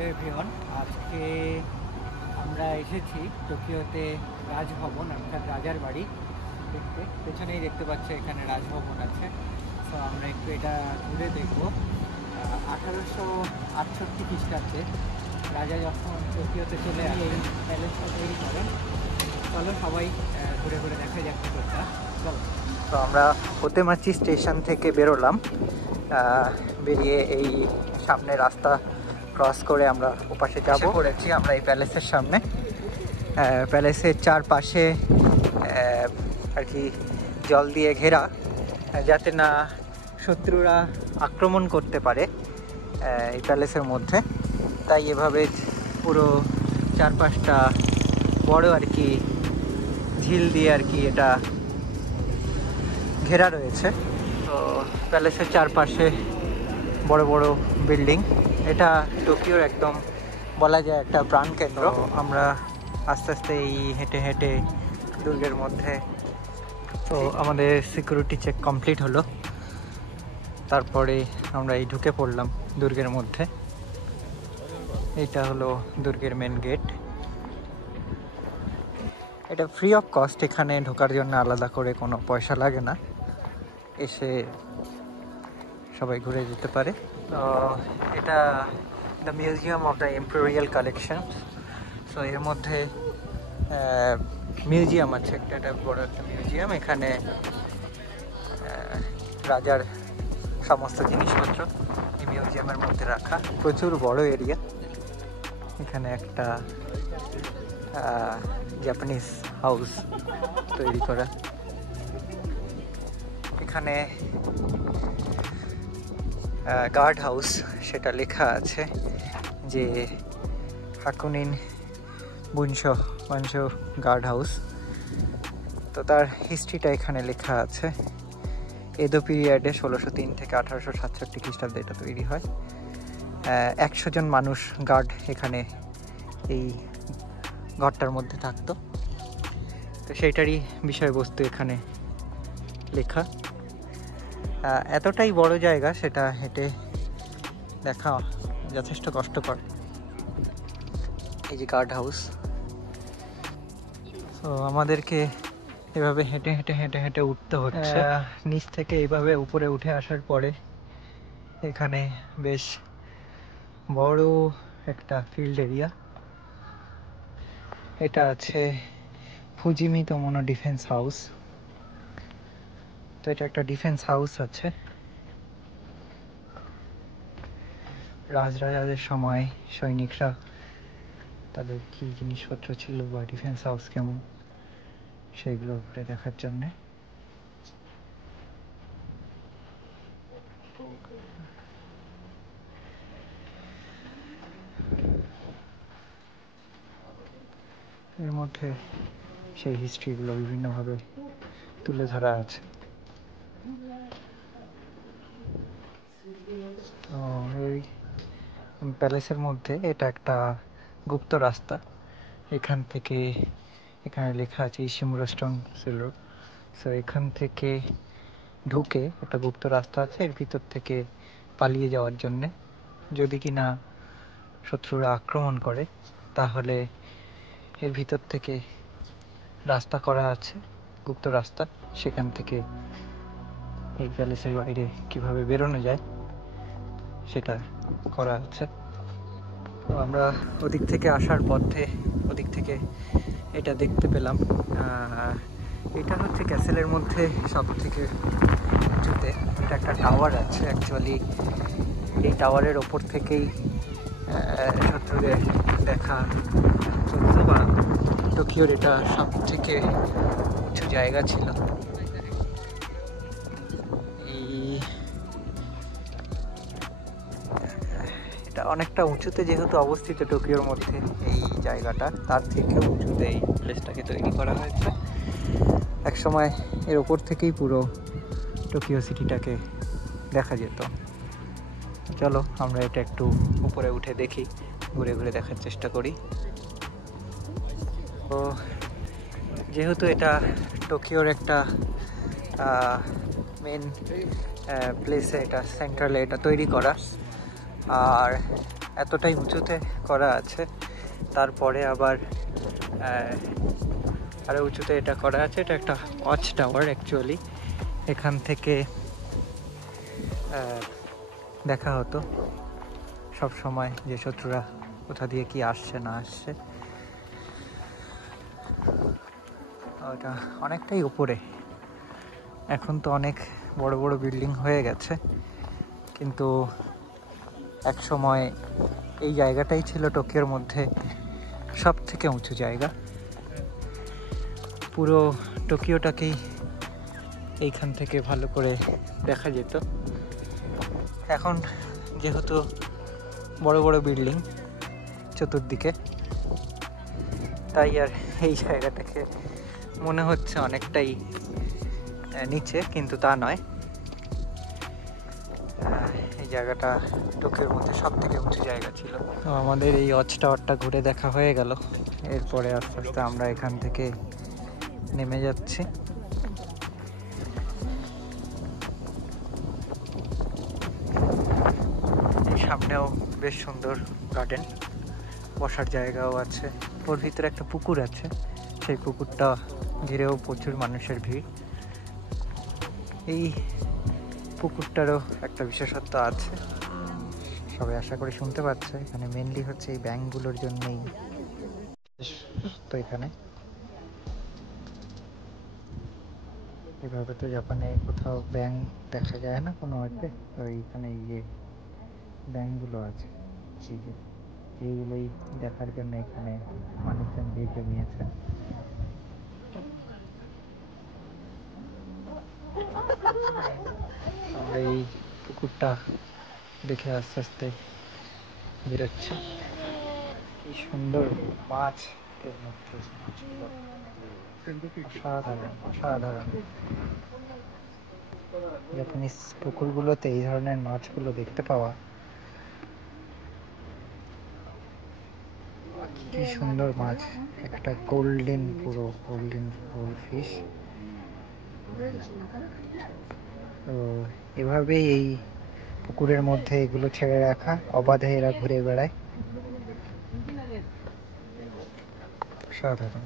Hello everyone, আজকে আমরা এসেছি টোকিওতে রাজভবন অর্থাৎ রাজার বাড়ি দেখতে। পেছনেই দেখতে পাচ্ছি এখানে রাজভবন আছে। তো আমরা একটু এটা ঘুরে দেখব। 1868 খ্রিস্টাব্দে রাজা যখন টোকিওতে চলে এই প্যালেসটা তৈরি করেন। চলো সবাই ঘুরে ঘুরে দেখা যাক টোকিওটা। চলো। তো আমরা ওতেমাচি স্টেশন থেকে বেরোলাম, বেরিয়ে এই সামনে রাস্তা ক্রস করে আমরা ওপাশে যাব। পড়েছি আমরা এই প্যালেসের সামনে। প্যালেসের চারপাশে আর কি জল দিয়ে ঘেরা, যাতে না শত্রুরা আক্রমণ করতে পারে এই প্যালেসের মধ্যে। তাই এভাবে পুরো চারপাশটা বড় আর কি ঝিল দিয়ে আর কি এটা ঘেরা রয়েছে। তো প্যালেসের চারপাশে বড় বড় বিল্ডিং। এটা টোকিওর একদম বলা যায় একটা প্রাণকেন্দ্র। আমরা আস্তে আস্তে এই হেঁটে হেঁটে দুর্গের মধ্যে। তো আমাদের সিকিউরিটি চেক কমপ্লিট হলো, তারপরে আমরা এই ঢুকে পড়লাম দুর্গের মধ্যে। এটা হলো দুর্গের মেন গেট। এটা ফ্রি অফ কস্ট, এখানে ঢোকার জন্য আলাদা করে কোনো পয়সা লাগে না, এসে সবাই ঘুরে যেতে পারে। তো এটা the museum of the imperial collection. So এর মধ্যে মিউজিয়াম আছে, একটা বড় একটা মিউজিয়াম। এখানে রাজার সমস্ত জিনিসপত্র এই মিউজিয়ামের মধ্যে রাখা। প্রচুর বড় এরিয়া। এখানে একটা জাপানিজ হাউস তৈরি করা। এখানে গার্ড হাউস, সেটা লেখা আছে যে হাকুনিন বুনশো গার্ড হাউস। তো তার হিস্ট্রিটা এখানে লেখা আছে। এদো পিরিয়ডে 1603 থেকে 1867 খ্রিস্টাব্দে এটা তৈরি হয়। 100 জন মানুষ গার্ড এখানে এই ঘরটার মধ্যে থাকতো। তো সেইটারই বিষয়বস্তু এখানে লেখা। এতটাই বড় জায়গা, সেটা হেঁটে দেখা যথেষ্ট কষ্টকর। এই যে গার্ড হাউস। তো আমাদেরকে এভাবে হেঁটে হেঁটে হেঁটে হেঁটে উঠতে হচ্ছে। নিচ থেকে এইভাবে উপরে উঠে আসার পরে এখানে বেশ বড় একটা ফিল্ড এরিয়া। এটা আছে ফুজিমি তোমোনো ডিফেন্স হাউস। তো এটা একটা ডিফেন্স হাউস আছে। রাজরাজাদের সময় সৈনিকরা তাদের কি জিনিসপত্র ছিল বা ডিফেন্স হাউস কেমন, সেগুলো ঘুরে দেখার জন্যে। এর মধ্যে সেই হিস্ট্রিগুলো বিভিন্নভাবে তুলে ধরা আছে। এই প্যালেসের মধ্যে এটা একটা গুপ্ত রাস্তা। এখানে লেখা আছে ইশিমুরা স্ট্রং সিল। সো এখান থেকে ঢুকে একটা গুপ্ত রাস্তা আছে এর ভিতর থেকে পালিয়ে যাওয়ার জন্যে। যদি কিনা শত্রুরা আক্রমণ করে, তাহলে এর ভিতর থেকে রাস্তা করা আছে, গুপ্ত রাস্তা। সেখান থেকে এই প্যালেসের বাইরে কিভাবে বেরোনো যায় সেটা করা আছে। তো আমরা ওদিক থেকে আসার পথে ওদিক থেকে এটা দেখতে পেলাম। এটা হচ্ছে ক্যাসেলের মধ্যে সব থেকে উঁচুতে। এটা একটা টাওয়ার আছে। অ্যাকচুয়ালি এই টাওয়ারের ওপর থেকেই শত্রুদের দেখা চলত, বা টোকিওর এটা সব থেকে উঁচু জায়গা ছিল। এটা অনেকটা উঁচুতে যেহেতু অবস্থিত টোকিওর মধ্যে, এই জায়গাটা তার থেকেও উঁচুতে এই প্লেসটাকে তৈরি করা হয়েছে। একসময় এর ওপর থেকেই পুরো টোকিও সিটিটাকে দেখা যেত। চলো আমরা এটা একটু উপরে উঠে দেখি, ঘুরে ঘুরে দেখার চেষ্টা করি। তো যেহেতু এটা টোকিওর একটা মেন প্লেসে, এটা সেন্ট্রালে এটা তৈরি করা, আর এতটাই উঁচুতে করা আছে, তারপরে আবার আরও উঁচুতে এটা করা আছে। এটা একটা ওয়াচ টাওয়ার অ্যাকচুয়ালি। এখান থেকে দেখা হতো সব সময় যে শত্রুরা কোথা দিয়ে কি আসছে না আসছে। ওটা অনেকটাই উপরে, এখন তো অনেক বড় বড় বিল্ডিং হয়ে গেছে, কিন্তু এক সময় এই জায়গাটাই ছিল টোকিওর মধ্যে সব থেকে উঁচু জায়গা। পুরো টোকিওটাকেই এইখান থেকে ভালো করে দেখা যেত। এখন যেহেতু বড় বড় বিল্ডিং চতুর্দিকে, তাই আর এই জায়গাটাকে মনে হচ্ছে অনেকটাই নিচে, কিন্তু তা নয়। এই জায়গাটা টোকিওর মধ্যে সব থেকে উঁচু জায়গা ছিল। তো আমাদের এই ওয়াচ টাওয়ারটা ঘুরে দেখা হয়ে গেল। এরপরে আস্তে আস্তে আমরা এখান থেকে নেমে যাচ্ছি। সামনেও বেশ সুন্দর গার্ডেন, বসার জায়গাও আছে। ওর ভিতরে একটা পুকুর আছে, সেই পুকুরটা ঘিরেও প্রচুর মানুষের ভিড়। এই পুকুরটারও একটা বিশেষত্ব আছে, সবাই আশা করি শুনতে পাচ্ছে। এখানে মেনলি হচ্ছে এই ব্যাঙগুলোর জন্যই তো। এখানে এভাবে তো জাপানে কোথাও ব্যাঙ দেখা যায় না কোনো হচ্ছে। তো এইখানে এই যে ব্যাঙগুলো আছে, এইগুলোই দেখার জন্য এখানে মানুষজন ভিড় জমিয়েছে। আমরা এই পুকুরটা দেখে আস্তে আস্তে বেরোচ্ছি। কি সুন্দর মাছ এর মধ্যে, অসাধারণ অসাধারণ। জাপানিজ পুকুরগুলোতে এই ধরনের মাছগুলো দেখতে পাওয়া কি সুন্দর মাছ। একটা গোল্ডেন, পুরো গোল্ডেন ফিশ। তো এভাবেই এই পুকুরের মধ্যে এগুলো ছেড়ে রাখা, অবাধে এরা ঘুরে বেড়ায়। সাধারণ।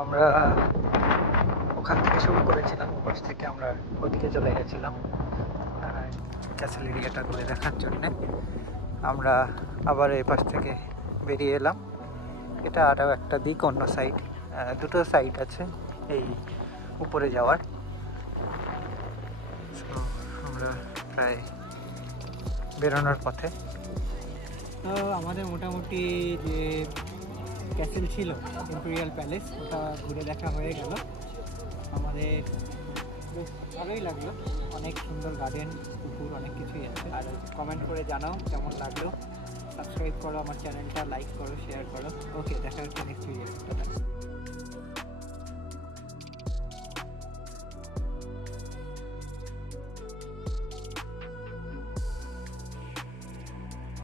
আমরা ওখান থেকে শুরু করেছিলাম, ওপাশ থেকে আমরা ওদিকে চলে গেছিলাম ক্যাসেল এরিয়াটা ঘুরে দেখার জন্যে। আমরা আবার এই পাশ থেকে বেরিয়ে এলাম। এটা আরও একটা দিক, অন্য সাইড, দুটো সাইড আছে এই উপরে যাওয়ার। আমরা প্রায় বেরোনোর পথে। তো আমাদের মোটামুটি যে ক্যাসেল ছিল ইম্পেরিয়াল প্যালেস, ওটা ঘুরে দেখা হয়ে গেল। আমাদের বেশ ভালোই লাগলো, অনেক সুন্দর গার্ডেন, পুকুর, অনেক কিছুই আছে। আর কমেন্ট করে জানাও কেমন লাগলো। সাবস্ক্রাইব করো আমার চ্যানেলটা, লাইক করো, শেয়ার করো। ওকে, দেখা হচ্ছে নেক্সট ভিডিও।